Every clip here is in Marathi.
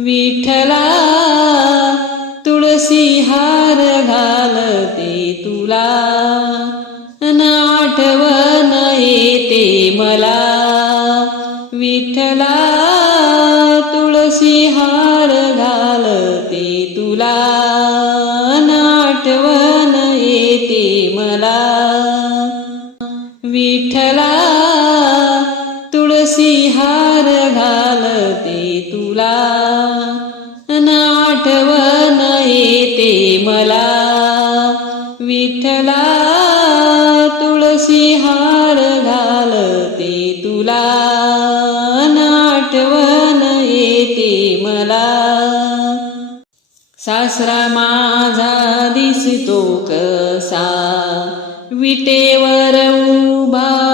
विठला तुळसी हार घालते तुला. अन आठवण येते मला. विठला तुळसी हार घालते तुला. अन आठवण येते मला. विठला तुळसी हार घालते तुला. आठवण येते मला. विठ्ठला तुळशी हार घालते तुला. आठवण येते मला. सासरा माझा दिसतो कसा. विटेवर उभा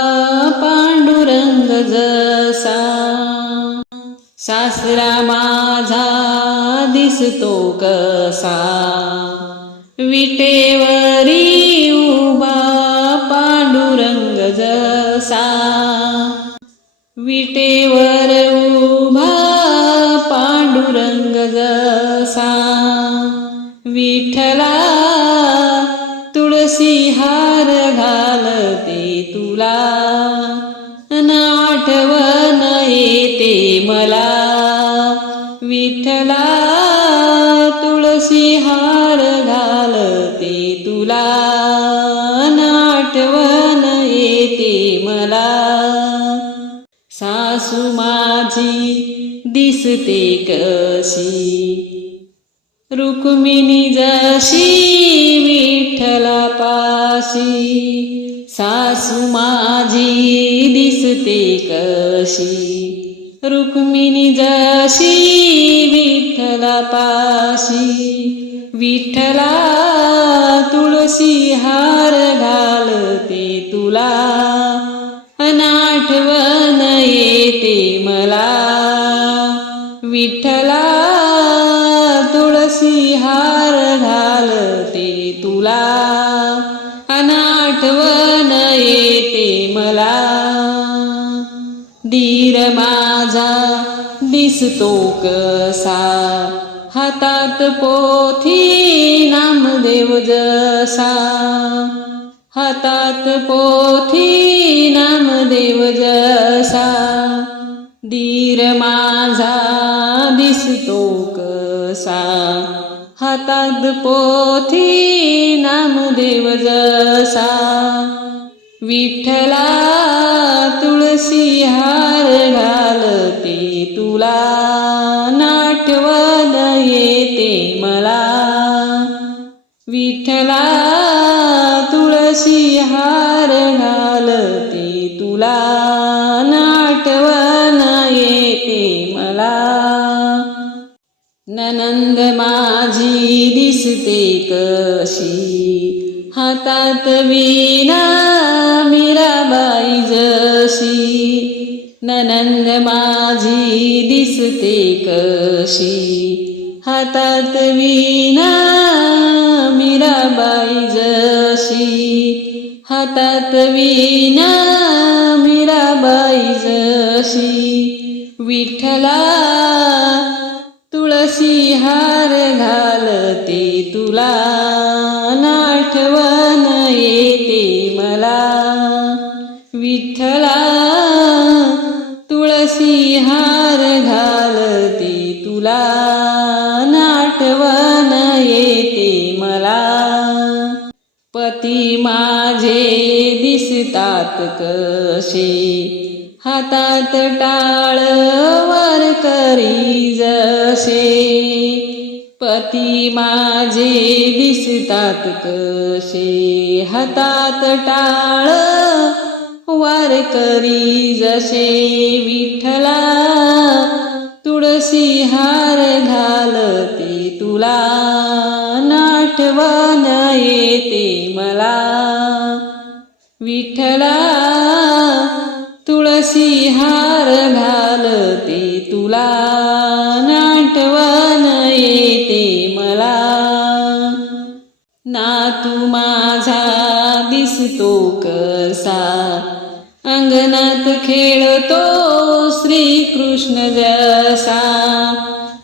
पांडुरंग जसा. सासरा माझा दिसतो कसा. विटेवरी उभा पांडुरंग जसा. विटेवर उभा पांडुरंग जसा. विठला तुळसी हार घालते तुला. नाटव आठवण येते मला. विठला तुळसी हार घालते तुला. अन आठवण येते मला. सासू माझी दिसते कशी. रुक्मिणी जशी विठ्ठला पाशी सासू माझी दिसते कशी. रुक्मिणी जशी विठ्ठला पाशी विठ्ठला तुळसी हार घालते तुला. अनाठवण येते मला. विठ्ठला तुळसी हार घालते तुला. दिसतो कसा हातात पोथी नामदेव जसा. हातात पोथी नामदेव जसा. धीर माझा दिसतो कसा हातात पोथी नामदेव जसा. विठ्ठला तुळसी हार घा विठ्ठला तुळशी हार घालते. तुला नाटवण येते मला. ननंद माझी दिसते कशी? हातात विना मीराबाई जशी. ननंद माझी दिसते कशी? हातात विना मीराबाई जशी. हातात विना मीराबाई जशी. विठ्ठला तुळसी हार घालते तुला. नाठवण येते मला. विठ्ठला दिसतात कसे हातात टाळ वर करी जसे पती माझे दिसतात कसे हातात टाळ वार करी जसे विठ्ठला तुळसी हार घालते तुला. नाठवण येते मला. विठ्ठला तुळसी हार घालते तुला नाटवण येते मला. ना तू माझा दिसतो कसा अंगणात खेळतो श्रीकृष्ण जसा.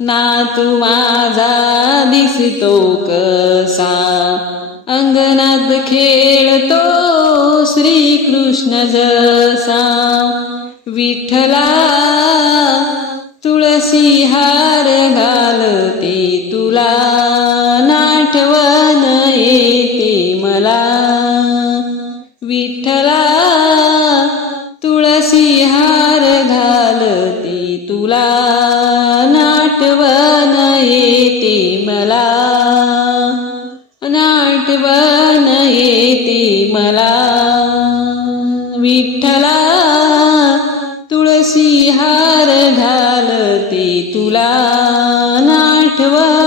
ना तू माझा दिसतो कसा अंगणात खेळतो श्रीकृष्ण जसा विठ्ठला तुळसी हार घालते तुला नाठवण येते मला. विठ्ठला तुळसी हार तुला नाठवा